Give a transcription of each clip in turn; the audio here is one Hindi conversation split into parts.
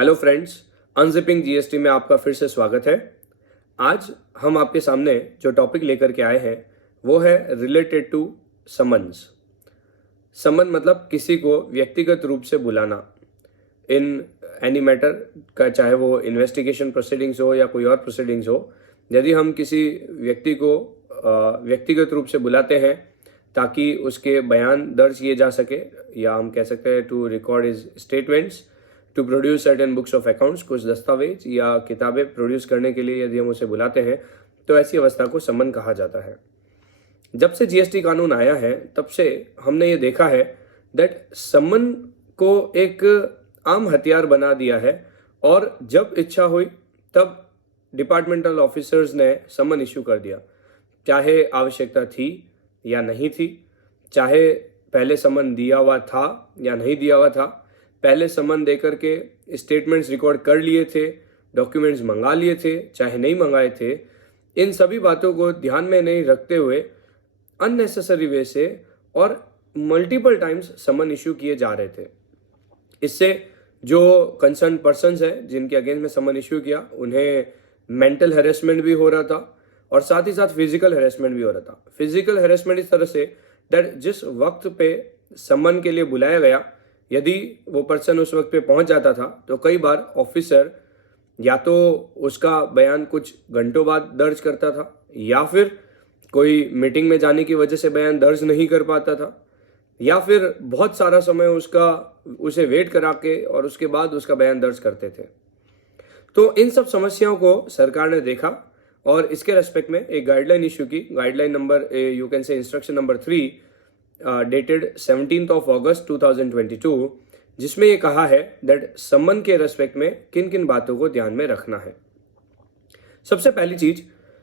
हेलो फ्रेंड्स, अनजिपिंग जीएसटी में आपका फिर से स्वागत है। आज हम आपके सामने जो टॉपिक लेकर के आए हैं वो है रिलेटेड टू समन्स। समन मतलब किसी को व्यक्तिगत रूप से बुलाना इन एनी मैटर का, चाहे वो इन्वेस्टिगेशन प्रोसीडिंग्स हो या कोई और प्रोसीडिंग्स हो। यदि हम किसी व्यक्ति को व्यक्तिगत रूप से बुलाते हैं ताकि उसके बयान दर्ज किए जा सके, या हम कह सकते हैं to record his statements, to produce certain books of accounts, कुछ दस्तावेज या किताबें प्रोड्यूस करने के लिए यदि हम उसे बुलाते हैं तो ऐसी अवस्था को समन कहा जाता है। जब से जीएसटी कानून आया है तब से हमने ये देखा है दैट समन को एक आम हथियार बना दिया है, और जब इच्छा हुई तब डिपार्टमेंटल ऑफिसर्स ने समन इशू कर दिया, चाहे आवश्यकता थी या नहीं थी, चाहे पहले समन दिया हुआ था या नहीं दिया हुआ था, पहले समन देकर के स्टेटमेंट्स रिकॉर्ड कर लिए थे, डॉक्यूमेंट्स मंगा लिए थे, चाहे नहीं मंगाए थे। इन सभी बातों को ध्यान में नहीं रखते हुए अननेसेसरी वे से और मल्टीपल टाइम्स समन इशू किए जा रहे थे। इससे जो कंसर्न पर्सन्स है जिनके अगेंस्ट में समन इशू किया, उन्हें मेंटल हेरेसमेंट भी हो रहा था और साथ ही साथ फिजिकल हेरेसमेंट भी हो रहा था। फिजिकल हेरेसमेंट इस तरह से दैट जिस वक्त पे समन के लिए बुलाया गया, यदि वो पर्सन उस वक्त पे पहुंच जाता था तो कई बार ऑफिसर या तो उसका बयान कुछ घंटों बाद दर्ज करता था, या फिर कोई मीटिंग में जाने की वजह से बयान दर्ज नहीं कर पाता था, या फिर बहुत सारा समय उसे वेट करा के और उसके बाद उसका बयान दर्ज करते थे। तो इन सब समस्याओं को सरकार ने देखा और इसके रेस्पेक्ट में एक गाइडलाइन इशू की। Guideline number, you can say instruction number 3 dated 17th of August 2022, जिसमें ये कहा है दैट समन के रेस्पेक्ट में किन किन बातों को ध्यान में रखना है। सबसे पहली चीज,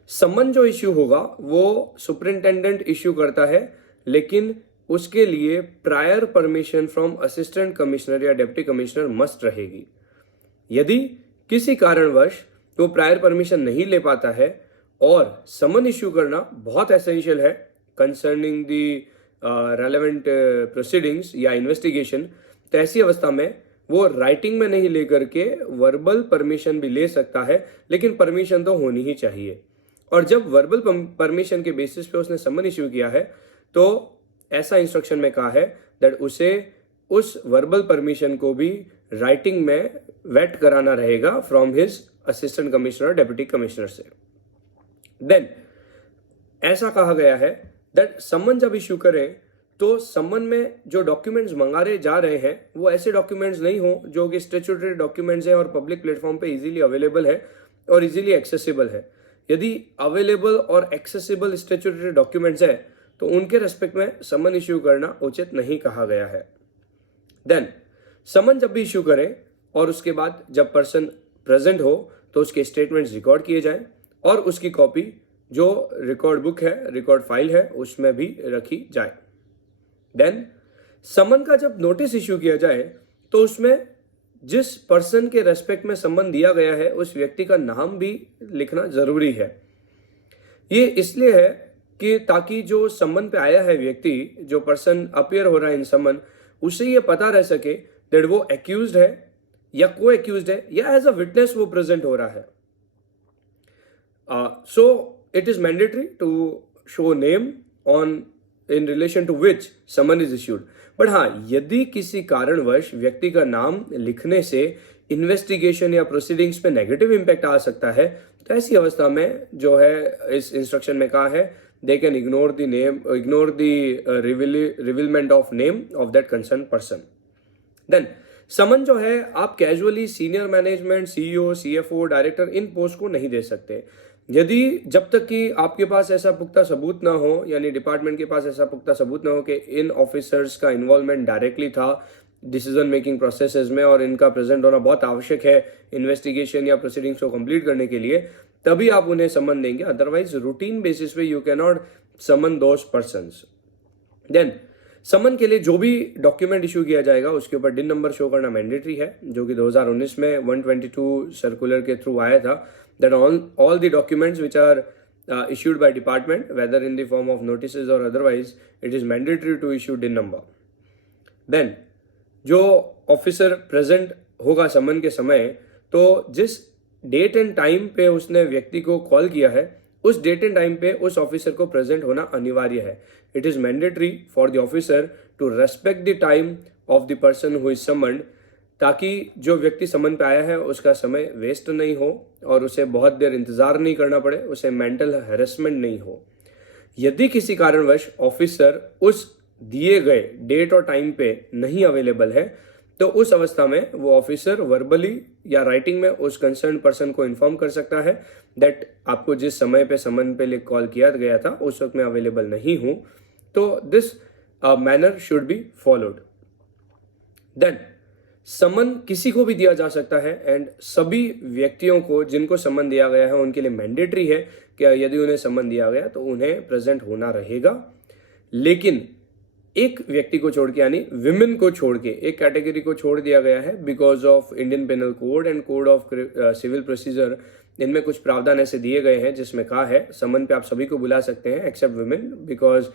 समन जो इश्यू होगा वो सुपरिंटेंडेंट इश्यू करता है, लेकिन उसके लिए prior permission from assistant commissioner या डिप्टी कमिश्नर मस्ट रहेगी। यदि किसी कारणवश वो प्रायर परमिशन नहीं ले पाता है और समन इश्यू करना बहुत एसेंशियल है कंसर्निंग दी रेलेवेंट प्रोसीडिंग्स या इन्वेस्टिगेशन, तो ऐसी अवस्था में वो राइटिंग में नहीं लेकर के वर्बल परमिशन भी ले सकता है, लेकिन परमिशन तो होनी ही चाहिए। और जब वर्बल परमिशन के बेसिस पे उसने समन इश्यू किया है तो ऐसा इंस्ट्रक्शन में कहा है दैट उसे उस वर्बल परमिशन को भी राइटिंग में वेट कराना रहेगा from his assistant commissioner, deputy commissioner से। देन ऐसा कहा गया है दैट समन जब इश्यू करें तो समन में जो डॉक्यूमेंट्स मंगाए जा रहे हैं वो ऐसे डॉक्यूमेंट्स नहीं हो जो कि स्टैट्यूटरी डॉक्यूमेंट्स हैं और पब्लिक प्लेटफॉर्म पे इजीली अवेलेबल है और इजीली एक्सेसिबल है। यदि अवेलेबल और एक्सेसिबल स्टैट्यूटरी डॉक्यूमेंट्स है तो उनके रेस्पेक्ट में समन इश्यू करना उचित नहीं कहा गया है। देन समन जब भी इश्यू करें और उसके बाद जब पर्सन प्रेजेंट हो तो उसके स्टेटमेंट्स रिकॉर्ड किए जाएं और उसकी कॉपी जो रिकॉर्ड बुक है, रिकॉर्ड फाइल है, उसमें भी रखी जाए। देन समन का जब नोटिस इश्यू किया जाए तो उसमें जिस पर्सन के रेस्पेक्ट में समन दिया गया है उस व्यक्ति का नाम भी लिखना जरूरी है। ये इसलिए है कि ताकि जो समन पे आया है व्यक्ति, जो पर्सन अपीयर हो रहा है इन समन, उसे ये पता रह सके दैट वो एक्यूज्ड है या को एक्यूज्ड है या एज अ विटनेस वो प्रेजेंट हो रहा है। So it is mandatory to show name on in relation to which summon is issued. But हाँ, यदि किसी कारणवश व्यक्ति का नाम लिखने से इन्वेस्टिगेशन या प्रोसीडिंग्स पे नेगेटिव इम्पैक्ट आ सकता है तो ऐसी अवस्था में जो है इस इंस्ट्रक्शन में कहा है they can ignore the revealment of name of that concern person. Then summon जो है आप casually senior management, CEO, CFO, director, इन पोस्ट को नहीं दे सकते। यदि जब तक कि आपके पास ऐसा पुख्ता सबूत ना हो, यानी डिपार्टमेंट के पास ऐसा पुख्ता सबूत ना हो कि इन ऑफिसर्स का इन्वॉल्वमेंट डायरेक्टली था डिसीजन मेकिंग प्रोसेसेस में और इनका प्रेजेंट होना बहुत आवश्यक है इन्वेस्टिगेशन या प्रोसीडिंग्स को कंप्लीट करने के लिए, तभी आप उन्हें समन देंगे। अदरवाइज रूटीन बेसिस पे you can not summon those persons. Then summon के लिए जो भी डॉक्यूमेंट इशू किया जाएगा उसके ऊपर डिन नंबर शो करना मैंडेटरी है, जो कि 2019 में 122 सर्कुलर के थ्रू आया था। That all the documents which are issued by department, whether in the form of notices or otherwise, it is mandatory to issue DIN number. Then जो ऑफिसर प्रेजेंट होगा समन के समय, तो जिस डेट एंड टाइम पे उसने व्यक्ति को कॉल किया है, उस डेट एंड टाइम पे उस ऑफिसर को प्रेजेंट होना अनिवार्य है. It is mandatory for the officer to respect the time of the person who is summoned, ताकि जो व्यक्ति समन पे आया है उसका समय वेस्ट नहीं हो और उसे बहुत देर इंतजार नहीं करना पड़े, उसे मेंटल हैरेसमेंट नहीं हो. यदि किसी कारणवश ऑफिसर उस दिए गए डेट और टाइम पे नहीं अवेलेबल है, तो उस अवस्था में वो ऑफिसर वर्बली या राइटिंग में उस कंसर्न पर्सन को इन्फॉर्म कर सकता है दैट आपको जिस समय पे समन पे कॉल किया गया था उस वक्त मैं अवेलेबल नहीं हूं. तो this manner should be followed. Then summon किसी को भी दिया जा सकता है एंड सभी व्यक्तियों को जिनको समन दिया गया है उनके लिए मैंडेटरी है कि यदि उन्हें समन दिया गया तो उन्हें प्रेजेंट होना रहेगा. लेकिन एक व्यक्ति को छोड़ के, यानी विमेन को छोड़ के, एक कैटेगरी को छोड़ दिया गया है because of Indian penal code and code of civil procedure. इनमें कुछ प्रावधान ऐसे दिए गए हैं जिसमें कहा है समन पे आप सभी को बुला सकते हैं except women, because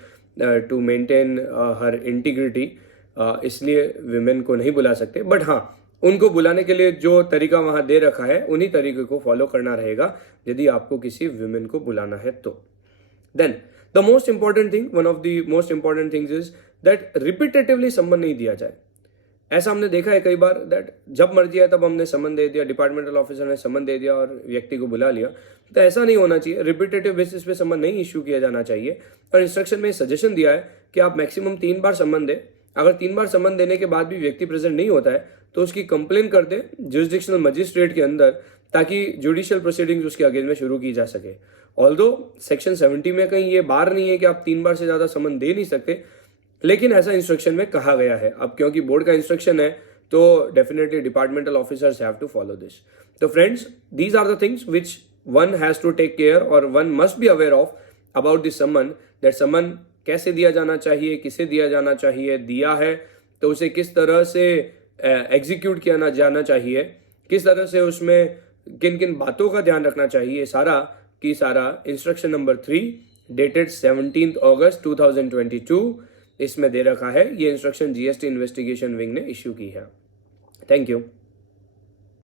to maintain her integrity, इसलिए विमेन को नहीं बुला सकते. बट हाँ, उनको बुलाने के लिए जो तरीका वहां दे रखा है उन्हीं तरीके को फॉलो करना रहेगा यदि आपको किसी विमेन को बुलाना है तो. Then the most important thing, one of the most important things is that repetitively summon नहीं दिया जाए. ऐसा हमने देखा है कई बार दैट जब मर्जी है तब हमने समन दे दिया, डिपार्टमेंटल ऑफिसर ने समन दे दिया और व्यक्ति को बुला लिया. तो ऐसा नहीं होना चाहिए. रिपीटेटिव बेसिस पे समन नहीं इश्यू किया जाना चाहिए. और इंस्ट्रक्शन में सजेशन दिया है कि आप मैक्सिमम 3 बार समन दें. अगर 3 बार समन देने के बाद भी व्यक्ति प्रेजेंट नहीं होता है तो उसकी कंप्लेन कर दे जुरिसडिक्शनल मजिस्ट्रेट के अंदर, ताकि जुडिशियल प्रोसीडिंग्स उसके अगेंस्ट में शुरू की जा सके. ऑल्दो सेक्शन 70 में कहीं ये बार नहीं है कि आप 3 बार से ज्यादा समन दे नहीं सकते, लेकिन ऐसा इंस्ट्रक्शन में कहा गया है. अब क्योंकि बोर्ड का इंस्ट्रक्शन है तो definitely departmental officers have to follow this. तो friends, these are the things which one has to take care और one must be aware of about this summon. That summon कैसे दिया जाना चाहिए, किसे दिया जाना चाहिए, दिया है तो उसे किस तरह से एग्जीक्यूट किया जाना चाहिए, किस तरह से उसमें किन किन बातों का ध्यान रखना चाहिए, सारा की सारा इंस्ट्रक्शन नंबर 3 डेटेड 17 अगस्त 2022 इसमें दे रखा है. ये इंस्ट्रक्शन जीएसटी इन्वेस्टिगेशन विंग ने इश्यू की है. Thank you.